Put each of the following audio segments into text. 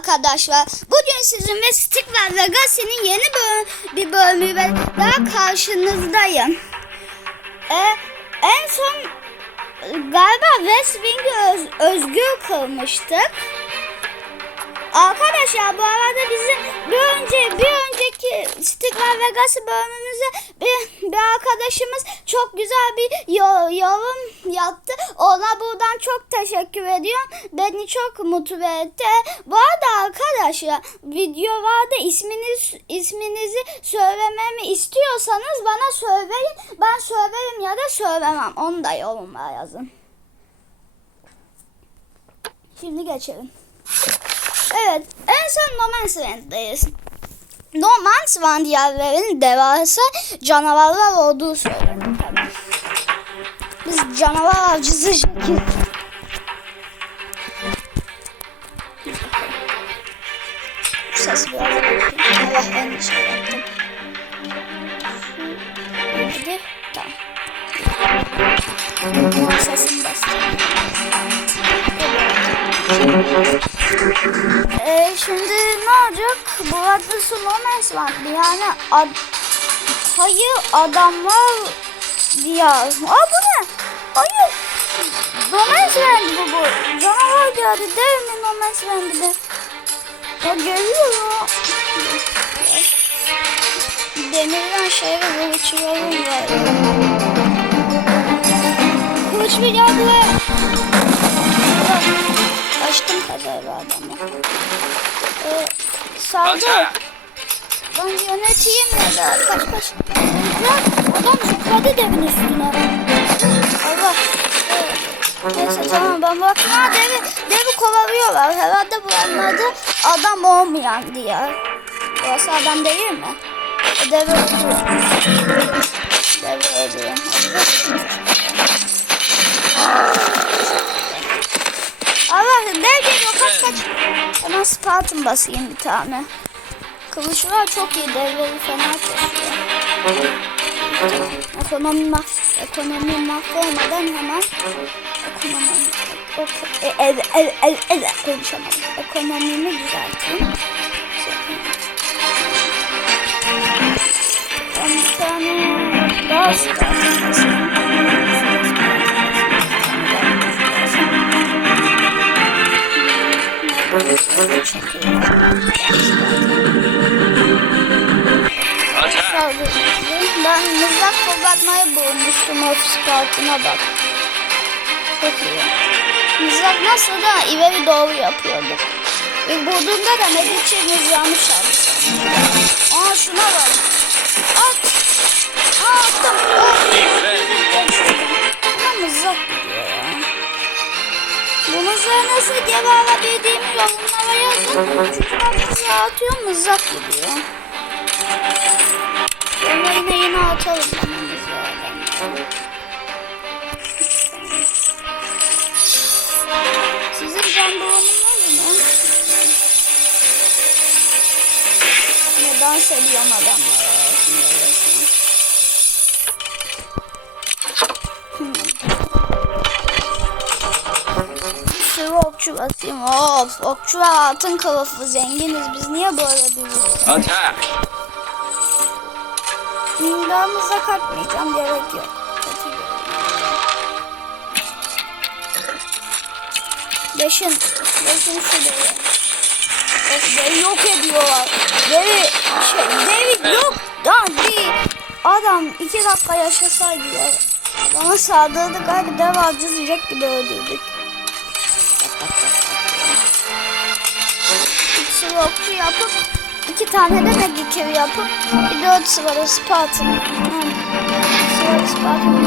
arkadaşlar. Bugün sizinle Stick ve Legacy'nin yeni bölüm, bir bölümüyle daha karşınızdayım. Ee, en son galiba West Wing'i öz, özgür kılmıştık. Arkadaşlar bu arada bizim bir önce bir önceki Stick ve Legacy bölümümüzde bir, bir arkadaşımız çok güzel bir yo- yorum yaptı. Ona buradan çok teşekkür ediyorum. Beni çok mutlu etti. Bu arada arkadaşlar videolarda isminiz isminizi söylememi istiyorsanız bana söyleyin. Ben söylerim ya da söylemem. Onu da yorumlara yazın. Şimdi geçelim. Evet, en son No Man's Land'dayız. No Man's Land yerlerin devasa canavarlar olduğu söyleniyor. Biz canavar avcısı Jack'iz. Ses biraz bakayım. Allah bir şey yaptım. Şu. Tamam. Sesini bastım. Ee, şimdi ne olacak? Bu arada Snowman's vardı. Yani ad hayır adamlar diyar. Aa bu ne? Hayır. Snowman's Land bu bu. Canavar geldi. Dev mi Snowman's Land'ı be? O geliyor ya. Demirden şey ve çiğerim var. Kılıç bir gel buraya. Açtım kazayla adamı. Ee, saldı. Ben yöneteyim ya da kaç kaç. Lan adam zıpladı devin üstüne. Allah. Evet. Neyse tamam ben baktım. Ha devi, devi kovalıyorlar. Herhalde bu anladı adam olmayan diye. Burası adam değil mi? O devi öldürüyor. Devi öldürüyor. Dev geliyor kaç. Hemen Spartan basayım bir tane. Kılıçlar çok iyi devleri fena kesiyor. Ekonomi mah ekonomi mahvolmadan hemen ekonomi e, e, e, e, e, konuşamadım. Ekonomimi düzelteyim. Ben bir tane daha Spartan basayım. Ben mızrak fırlatmayı bulmuştum ofis kartına bak. Çok. Mızrak nasıl da ileri doğru yapıyorduk. E, bulduğumda da ne için mızrağını çaldı sanırım. Aa şuna bak. At. Aa attım. Ama mızrak gidiyor ya. Bu mızrağı nasıl geri alabildiğimi yorumlara yazın. Çünkü ben mızrağı atıyorum mızrak gidiyor. Sürü okçu basayım. Of okçu ve altın kılıflı zenginiz. Biz niye böyle büyüyoruz? Attack! İmdamıza katmayacağım gerek yok. Beşin, beşin şu devi yok ediyorlar. Devi, şey, devi yok. Bir adam iki dakika yaşasaydı ya. Adama saldırdık hadi dev avcısı Jack gibi öldürdük. Okçu yapıp iki tane de carry yapıp bir dört sıvara Spartan. Hmm. Sıvara Spartan.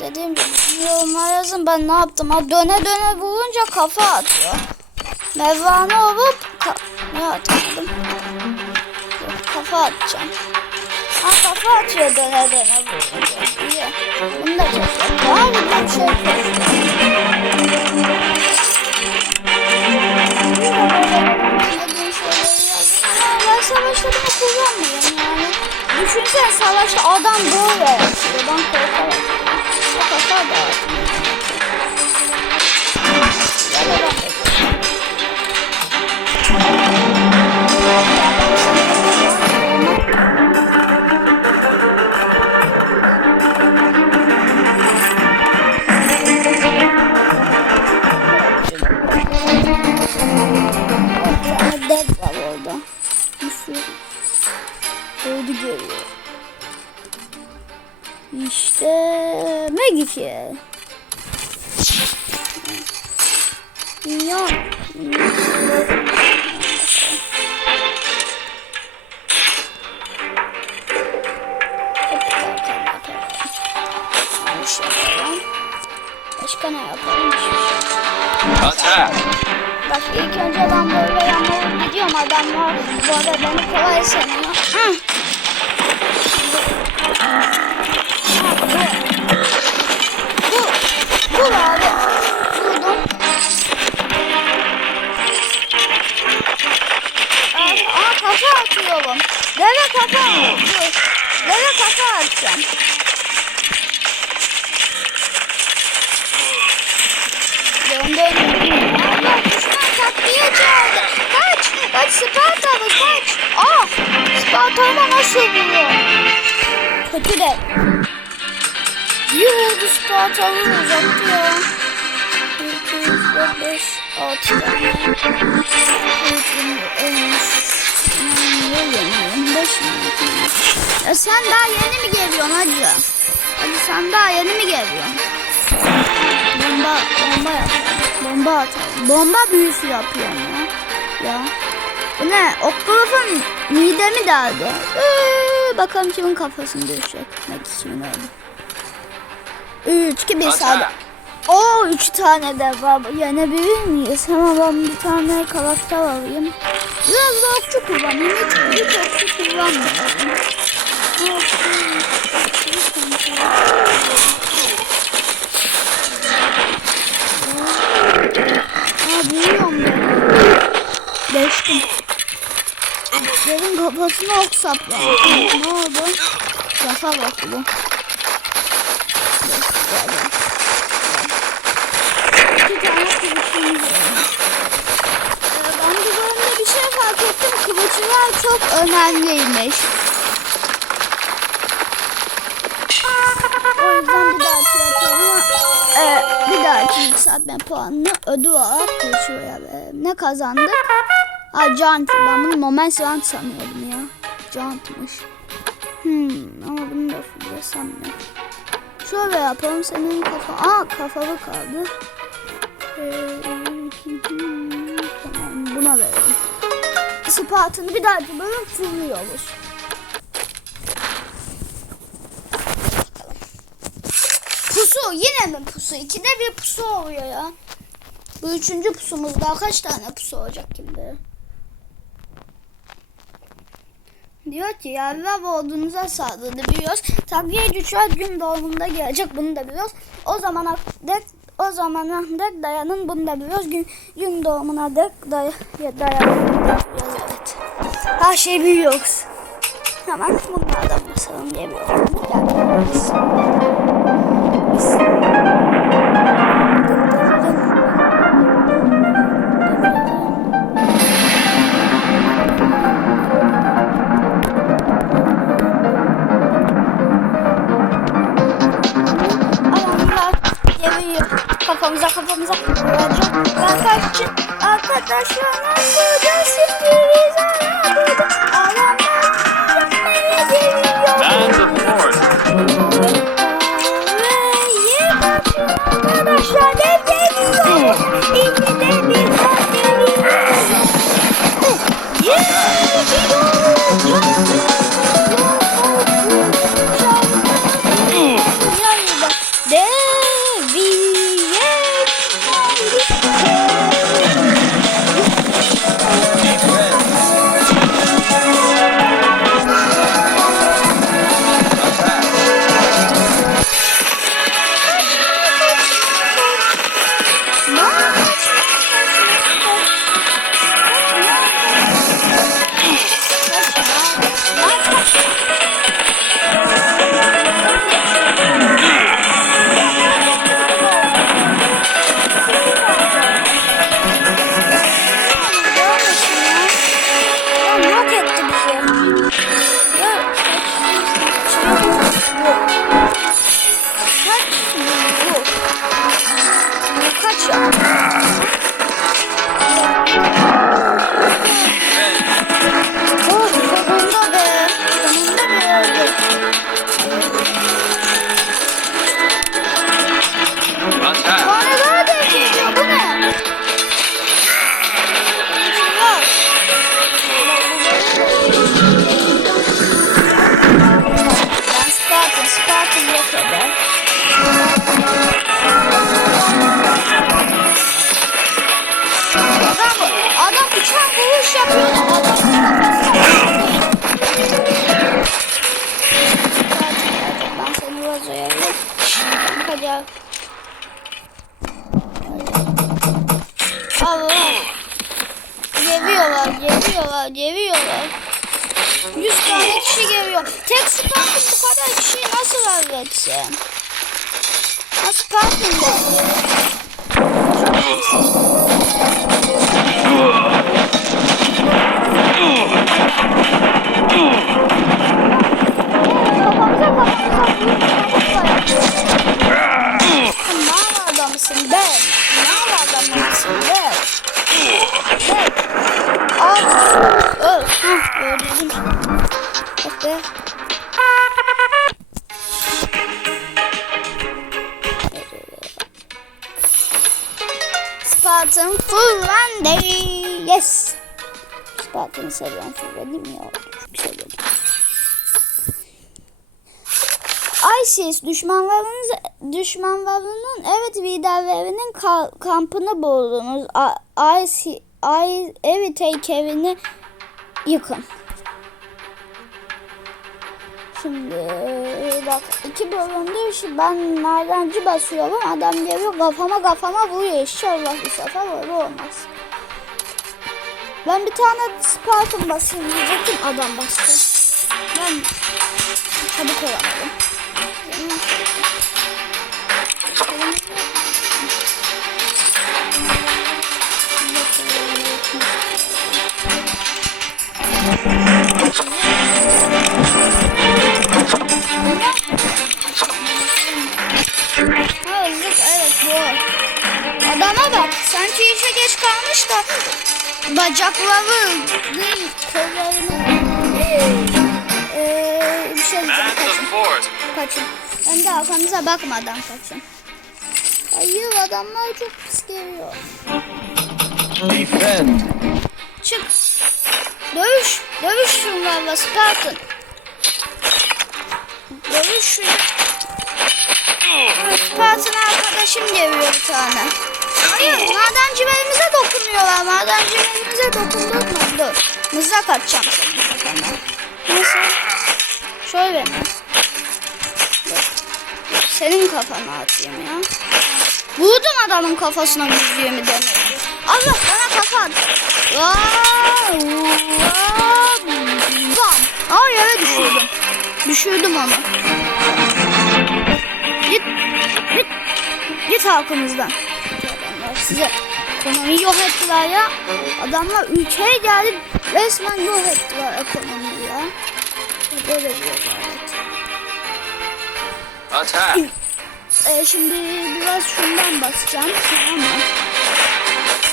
Dediğim gibi yorumlara yazın ben ne yaptım. Ha, döne döne vurunca kafa atıyor. Mevvane olup ka ne atamadım. Yok, kafa atacağım. Ha kafa atıyor döne döne vurunca. İyi. Bunu da çok yapıyor. Bir şey ben savaşlarımı kullanmıyorum yani. Düşünsene savaşta adam böyle. Ben korkarak. O kafa da var. Yanlış yapalım. Başka ne yapalım? Attack! Bak ilk önce ben böyle yanına gidiyorum adamlar bu arada beni kolay sanıyor. Hı. Bu abi. Vurdum. Aa, kafa atıyorum. Deve kafa dur. Deve kafa atacağım. Döndüm. Allah düşman takviye çağırdı. Kaç. Kaç Spartalı kaç. Ah. Spartalı nasıl vuruyor? Kötü de. Bir vurdu Spartalı uzattı ya. 1, 2, 3, 4, 5, 6 tane. Ya sen daha yeni mi geliyorsun hacı? Hadi sen daha yeni mi geliyorsun? Bomba, bomba yap. Bomba at. Bomba büyüsü yapıyorum ya. Ya. Bu ne? Okkulufun midemi deldi. Ee, bakalım kimin kafasını düşecek. Kimin oldu. 3, 2, 1 sağda. Oo 3 tane de var. Yenebilir miyiz? Ama ben bir tane karakter alayım. Biraz da okçu kullanayım. Hiç, hiç okçu kullanmıyorum. Aa büyüyorum ben. Geçtim. Derin kafasına ok sapladım. Ne oldu? Kafa bak bu. Gel. İki tane. Ee, Ben de böyle bir şey fark ettim. Kılıçlar çok önemliymiş. O yüzden bir dahaki yapıyorum. Ee, bir dahaki yükseltme puanını ödül olarak geçiyor. Ne kazandık? Ha Giant. Ben bunu Moment Giant sanıyordum ya. Giant'mış. Hmm, ama bunu da fullesem mi? Şöyle yapalım senin kafa. Aa kafalı kaldı. Ee, tamam buna verelim. Ispatını bir dahaki bölüm fulluyoruz. Pusu yine mi pusu? İkide bir pusu oluyor ya. Bu üçüncü pusumuz daha kaç tane pusu olacak kim Diyor ki ve odunuza saldırdı biliyoruz. Takviye güçler gün doğumunda gelecek bunu da biliyoruz. O zamana dek o zamana dek dayanın bunu da biliyoruz. Gün, gün doğumuna dek day dayanın bunu da biliyoruz evet. Her şeyi biliyoruz. Hemen bunlardan basalım diye biliyorum. Gel. Biz- biz- Kafamıza kafamıza kaçtım. Arkadaşlar ne yapacağız şimdi biz bu kadar kişiyi nasıl halletsin? Nasıl Spartan bu? Kafamıza kafamıza Spartan full one day. Yes. Spartan'ı seviyorum full day değil mi ya? Çok. ISIS düşmanlarınız düşmanlarının evet liderlerinin ka- kampını buldunuz. ISIS evet heykelini yıkın. Şimdi bak iki bölümdür şu ben madenci basıyorum adam geliyor kafama kafama vuruyor inşallah bu sefer öyle olmaz. Ben bir tane Spartan basayım diyecektim adam bastı. Ben çabuk olamadım. Ha Adama bak sanki işe geç kalmış da bacakları değil kollarını Eee bir şey diyeceğim kaçın kaçın. Ben de arkanıza bakmadan kaçın. Hayır adamlar çok pis geliyor. Defend. Çık. Dövüş. Dövüş şunlarla Spartan. Dövüş şunu. Spartan arkadaşım geliyor bir tane. Hayır madencilerimize dokunuyorlar. Madencilerimize dokundurma. Dur. Mızrak atacağım kafana. Nasıl? Şöyle mi? Dur. Senin kafana atayım ya. Vurdum adamın kafasına yüzüğümü demedi. Allah bana kafa at. Bam. Aa yere düşürdüm. Düşürdüm onu. Git. Git. Git halkımızdan. Size ekonomiyi yok ettiler ya. Adamlar ülkeye geldi resmen yok ettiler ekonomiyi ya. Böyle diyorlar. Attack. Ee, şimdi biraz şundan basacağım. Tamam mı?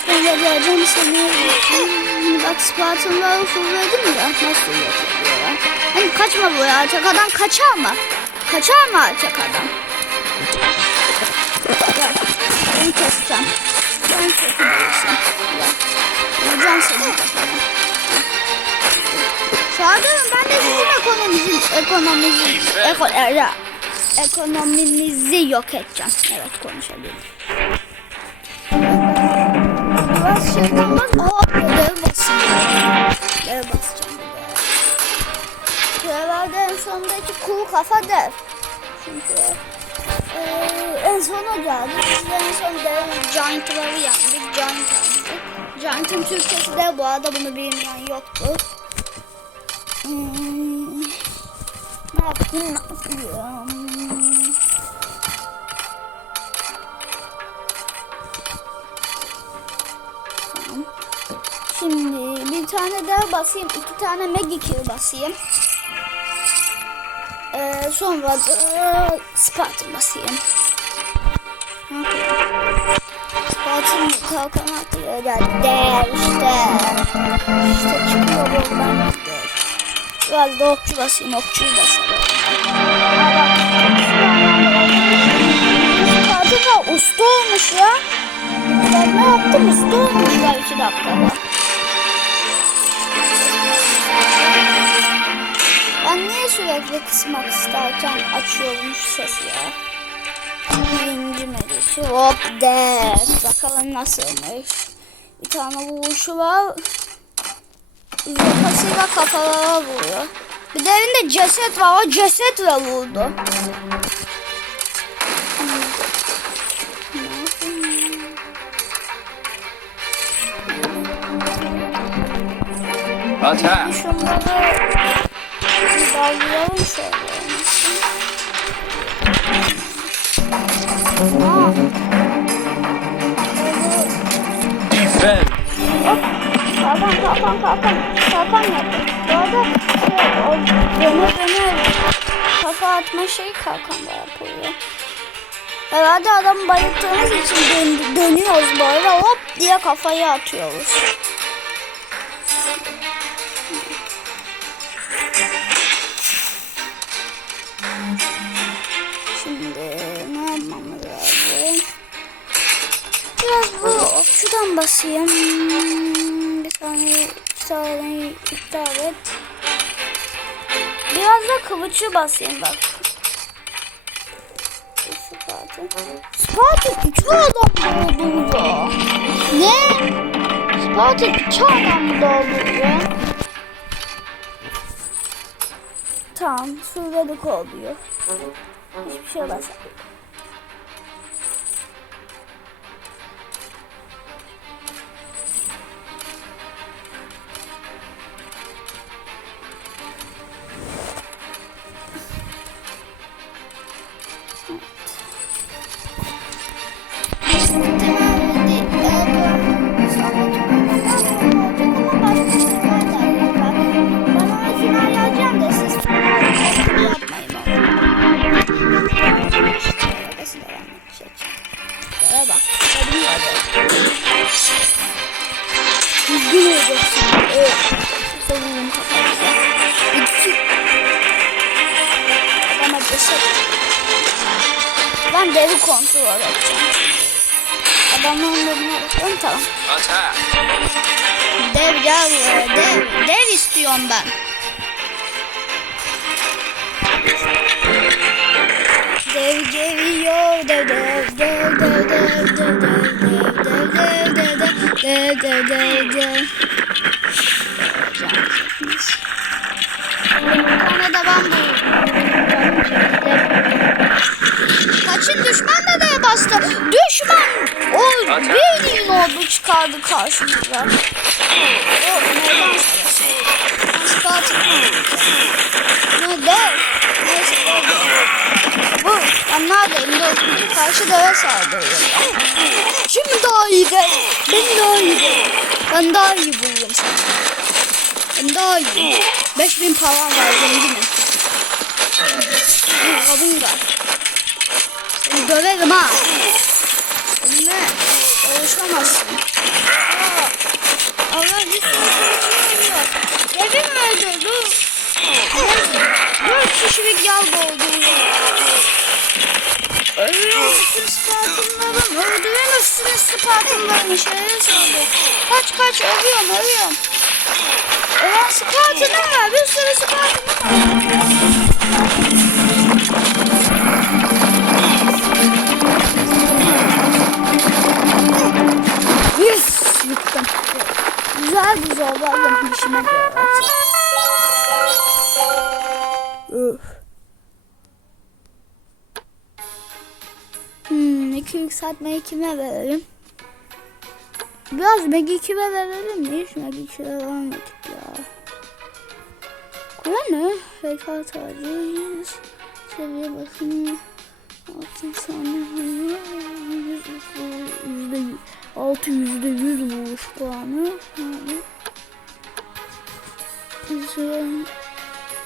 Böyle vereceğim sana. Şimdi bak Spartan'ları fırladım ya. Nasıl yapıyorlar? Hani kaçma bu ya. Alçak adam kaçar mı? Kaçar mı alçak adam? Gel. Beni keseceğim. Değilsin. Gel. Vuracağım senin kafana. Şu adamım ben de sizin ekonomimizin ekonomimizin eko, e, ekonomimizi yok edeceğim. Evet konuşabilirim. Biraz şeyden bak. Aa dev basacağım. Dev basacağım bir en sondaki kuru kafa dev. Çünkü eee en sona geldik. Biz en son Giant'ları yendik. Giant aldık. Giant'ın Türkçesi de bu arada bunu bilmeyen yoktu. Hmm. Ne yapayım ne yapıyorum? Şimdi bir tane daha basayım. iki tane Magic'i basayım. Ee, sonra da Spartan basayım. Spartan kalkan atıyor geldi. İşte. İşte çıkıyor buradan. Biraz da okçu basayım. Okçuyu da. Spartan da usta olmuş ya. Ben ne yaptım? Usta olmuşlar iki dakikada. Sürekli kısmak isterken açıyorum şu sesi ya? Birinci melisi hop de. Bakalım nasılmış. Bir tane vuruşu var. Zopasıyla kafalara vuruyor. Bir de evinde ceset var. O cesetle vurdu. Attack! Dalgalayalım şöyle. Defend! kalkan kalkan kalkan kalkan yaptı. Bu arada şey, o döne kafa atma şey kalkanla yapılıyor. Herhalde adam bayılttığımız için dön, dönüyoruz böyle hop diye kafayı atıyoruz. Basayım. Bir saniye iptal, iptal et. Biraz da kılıcı basayım bak. Spartak küçük adam mı oldu ya? Ne? Spartak küçük adam mı oldu ya? Tamam, şurada da oluyor. Hiçbir şey basamıyorum. Ben devi kontrol edeceğim. Adamların önüne bakıyorum tamam. Dev gel buraya. Dev, dev istiyorum ben. Dev geliyor. Dev dev dev dev dev dev dev dev dev dev dev dev dev dev dev de ben buldum. Çıkardı karşımıza. O neden savaşı? Isparta. Ne dev? Neyse bu. Ben neredeyim? Dur. Karşı deve saldırıyor. Şimdi daha iyi de. Ben daha iyi de. Ben daha iyi buluyorum seni. Ben daha iyi. 5000 param var zenginim. Abim var. Seni döverim ha. Konuşamazsın. Aa, Allah bir sürü konuşuyor. Devim öldü. Dur. Dört kişilik yal doldu. Öldüremezsin Spartanlarım. Öldüremezsiniz Spartanlarını. Şehre saldı. Kaç kaç ölüyorum ölüyorum. Ulan Spartan'ım var. Bir sürü Spartan'ım var. Güzel işime göre. Öf. Hmm, iki yükseltmeyi kime verelim? Biraz Megi kime verelim mi? Hiç Megi kime vermedik ya. Kule ne? Ağacı, yüz seviye bakın. Altın saniye, yüzde yüz. Altı yüzde yüz vuruş puanı. Yani.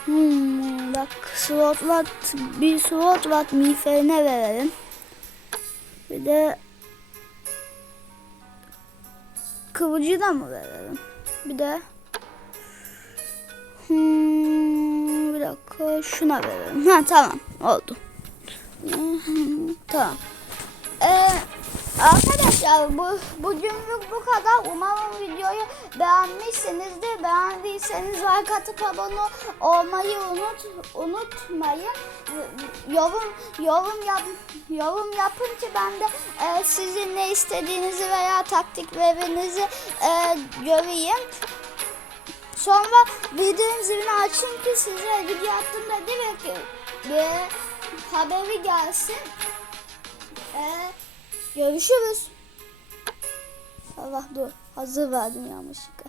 Hmm, bak slotlat bir slotlat miğferine verelim. Bir de kıvıcı da mı verelim? Bir de hmm, bir dakika şuna verelim. Ha tamam oldu. Hmm, tamam. Ee, arkadaşlar bu bugünlük bu kadar. Umarım videoyu beğenmişsinizdir. Beğendiyseniz like atıp abone olmayı unut unutmayın. Yorum yorum yap yorum yapın ki ben de e, sizin ne istediğinizi veya taktiklerinizi e, göreyim. Sonra videonun zilini açın ki size video attığımda direkt bir haberi gelsin. Ee, görüşürüz. Allah dur. Hazır verdim yanlışlıkla.